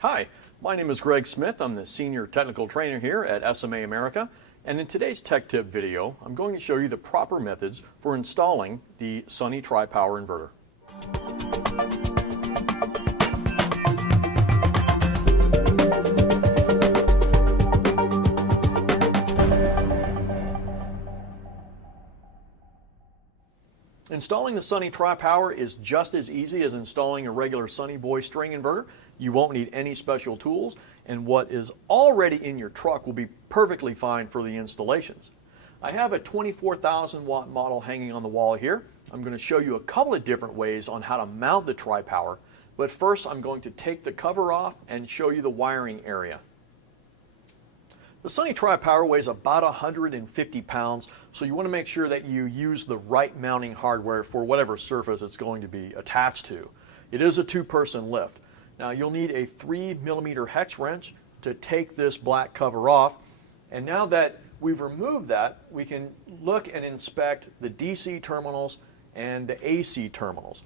Hi, my name is Greg Smith. I'm the Senior Technical Trainer here at SMA America, and in today's Tech Tip video, I'm going to show you the proper methods for installing the Sunny Tripower inverter. Installing the Sunny Tripower is just as easy as installing a regular Sunny Boy string inverter. You won't need any special tools, and what is already in your truck will be perfectly fine for the installations. I have a 24,000 watt model hanging on the wall here. I'm going to show you a couple of different ways on how to mount the Tripower, but first I'm going to take the cover off and show you the wiring area. The Sunny Tripower weighs about 150 pounds, so you want to make sure that you use the right mounting hardware for whatever surface it's going to be attached to. It is a two-person lift. Now you'll need a 3mm hex wrench to take this black cover off, and now that we've removed that, we can look and inspect the DC terminals and the AC terminals.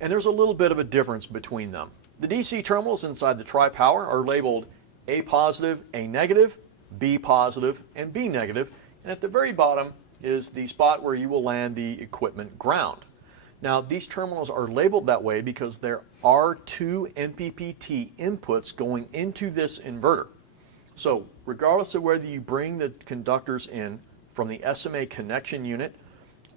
And there's a little bit of a difference between them. The DC terminals inside the Tripower are labeled A positive, A negative, B positive, and B negative, and at the very bottom is the spot where you will land the equipment ground. Now these terminals are labeled that way because there are two MPPT inputs going into this inverter. So regardless of whether you bring the conductors in from the SMA connection unit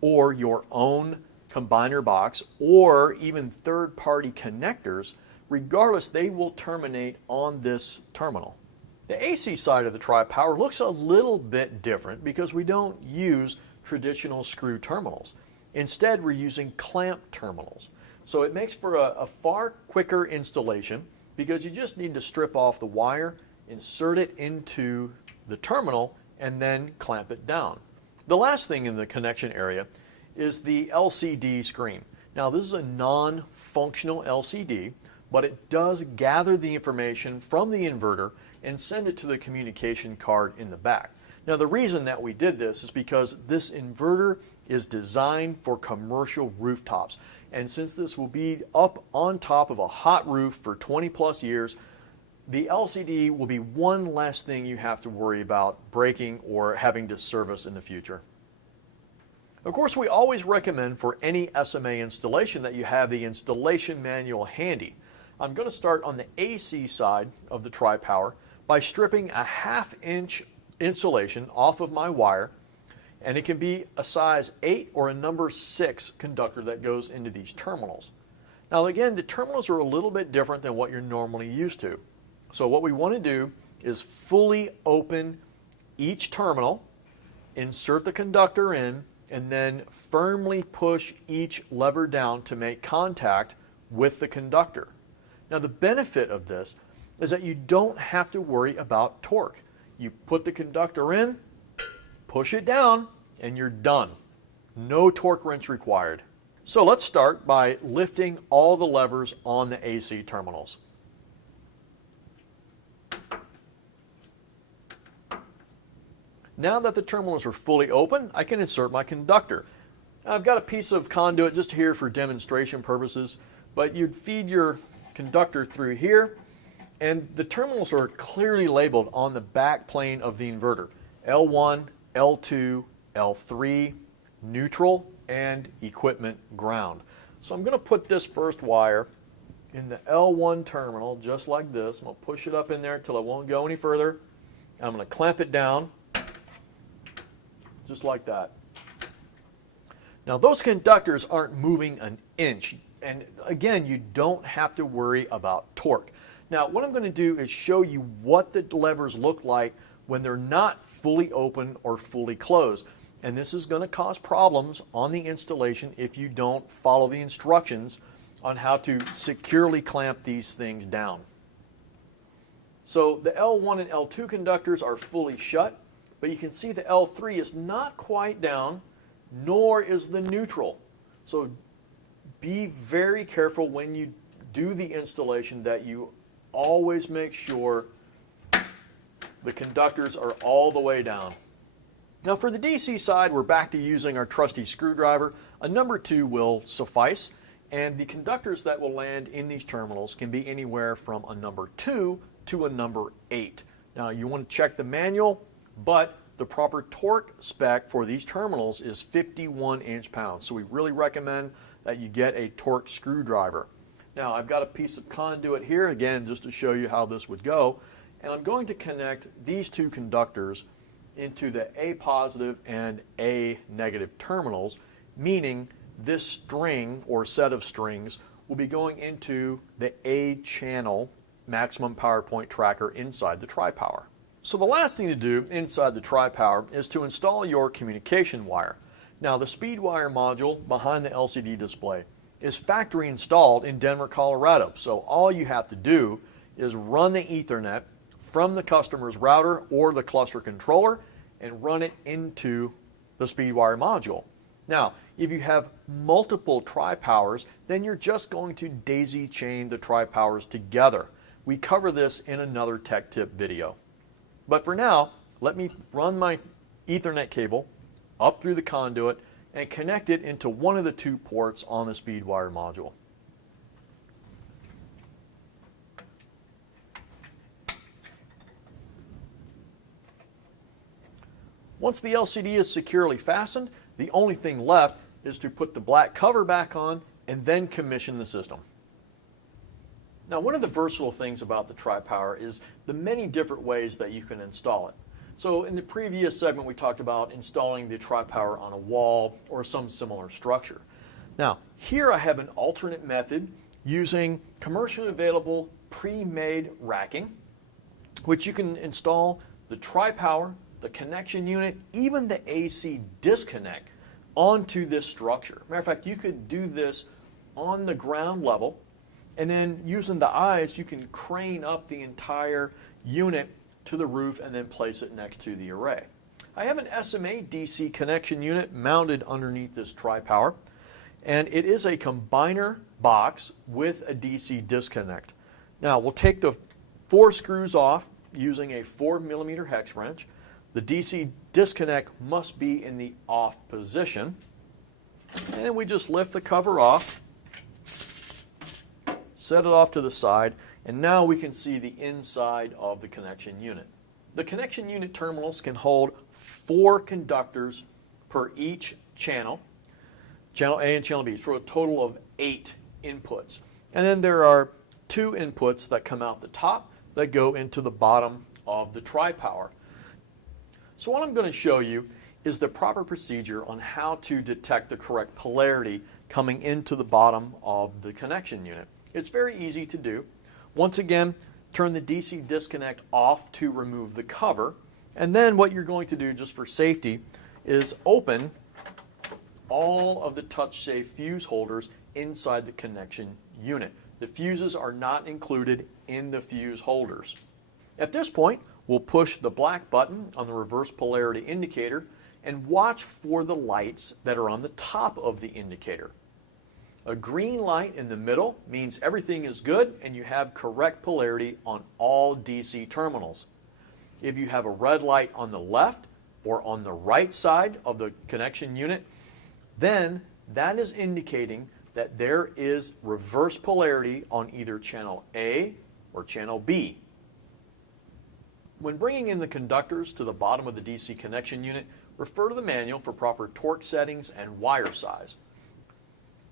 or your own combiner box or even third-party connectors, regardless they will terminate on this terminal. The AC side of the Tripower looks a little bit different because we don't use traditional screw terminals. Instead, we're using clamp terminals. So it makes for a far quicker installation because you just need to strip off the wire, insert it into the terminal, and then clamp it down. The last thing in the connection area is the LCD screen. Now this is a non-functional LCD, but it does gather the information from the inverter and send it to the communication card in the back. Now the reason that we did this is because this inverter is designed for commercial rooftops, and since this will be up on top of a hot roof for 20 plus years, the LCD will be one less thing you have to worry about breaking or having to service in the future. Of course, we always recommend for any SMA installation that you have the installation manual handy. I'm going to start on the AC side of the Tripower by stripping a 1/2 inch insulation off of my wire, and it can be a size 8 or a number 6 conductor that goes into these terminals. Now again, the terminals are a little bit different than what you're normally used to. So what we want to do is fully open each terminal, insert the conductor in, and then firmly push each lever down to make contact with the conductor. Now the benefit of this is that you don't have to worry about torque. You put the conductor in, push it down, and you're done. No torque wrench required. So let's start by lifting all the levers on the AC terminals. Now that the terminals are fully open, I can insert my conductor. I've got a piece of conduit just here for demonstration purposes, but you'd feed your conductor through here, and the terminals are clearly labeled on the back plane of the inverter. L1, L2, L3, neutral, and equipment ground. So I'm going to put this first wire in the L1 terminal just like this. I'm going to push it up in there until it won't go any further. I'm going to clamp it down just like that. Now those conductors aren't moving an inch, and again, you don't have to worry about torque. Now what I'm going to do is show you what the levers look like when they're not fully open or fully closed, and this is going to cause problems on the installation if you don't follow the instructions on how to securely clamp these things down. So the L1 and L2 conductors are fully shut, but you can see the L3 is not quite down, nor is the neutral. So be very careful when you do the installation that you always make sure the conductors are all the way down. Now for the DC side, we're back to using our trusty screwdriver. A number 2 will suffice, And the conductors that will land in these terminals can be anywhere from a number 2 to a number 8. Now you want to check the manual, but the proper torque spec for these terminals is 51 inch-pounds. So we really recommend that you get a torque screwdriver. Now I've got a piece of conduit here, again, just to show you how this would go. And I'm going to connect these two conductors into the A positive and A negative terminals, meaning this string or set of strings will be going into the A channel maximum power point tracker inside the Tripower. So the last thing to do inside the Tripower is to install your communication wire. Now the speed wire module behind the LCD display is factory installed in Denver, Colorado. So all you have to do is run the Ethernet from the customer's router or the cluster controller and run it into the speed wire module. Now, if you have multiple Tripowers, then you're just going to daisy chain the Tripowers together. We cover this in another tech tip video. But for now, let me run my Ethernet cable up through the conduit and connect it into one of the two ports on the speed wire module. Once the LCD is securely fastened, the only thing left is to put the black cover back on and then commission the system. Now, one of the versatile things about the Tripower is the many different ways that you can install it. So in the previous segment, we talked about installing the Tripower on a wall or some similar structure. Now, here I have an alternate method using commercially available pre-made racking, which you can install the Tripower, the connection unit, even the AC disconnect onto this structure. Matter of fact, you could do this on the ground level, and then using the eyes, you can crane up the entire unit to the roof and then place it next to the array. I have an SMA DC connection unit mounted underneath this Tripower, and it is a combiner box with a DC disconnect. Now we'll take the 4 screws off using a 4mm hex wrench. The DC disconnect must be in the off position. And then we just lift the cover off, set it off to the side, and now we can see the inside of the connection unit. The connection unit terminals can hold 4 conductors per each channel, channel A and channel B, for a total of 8 inputs. And then there are 2 inputs that come out the top that go into the bottom of the Tripower. So what I'm going to show you is the proper procedure on how to detect the correct polarity coming into the bottom of the connection unit. It's very easy to do. Once again, turn the DC disconnect off to remove the cover, and then what you're going to do, just for safety, is open all of the touch-safe fuse holders inside the connection unit. The fuses are not included in the fuse holders. At this point, we'll push the black button on the reverse polarity indicator and watch for the lights that are on the top of the indicator. A green light in the middle means everything is good and you have correct polarity on all DC terminals. If you have a red light on the left or on the right side of the connection unit, then that is indicating that there is reverse polarity on either channel A or channel B. When bringing in the conductors to the bottom of the DC connection unit, refer to the manual for proper torque settings and wire size.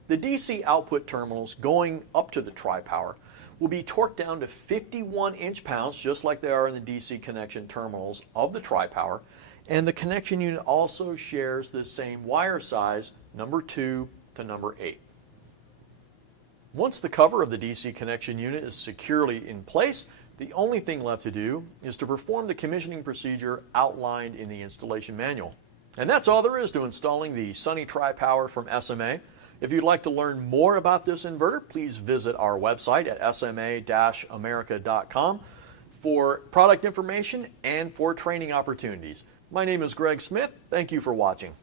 The DC output terminals going up to the Tripower will be torqued down to 51 inch-pounds, just like they are in the DC connection terminals of the Tripower, and the connection unit also shares the same wire size, number 2 to number 8. Once the cover of the DC connection unit is securely in place, the only thing left to do is to perform the commissioning procedure outlined in the installation manual. And that's all there is to installing the Sunny Tripower from SMA. If you'd like to learn more about this inverter, please visit our website at sma-america.com for product information and for training opportunities. My name is Greg Smith. Thank you for watching.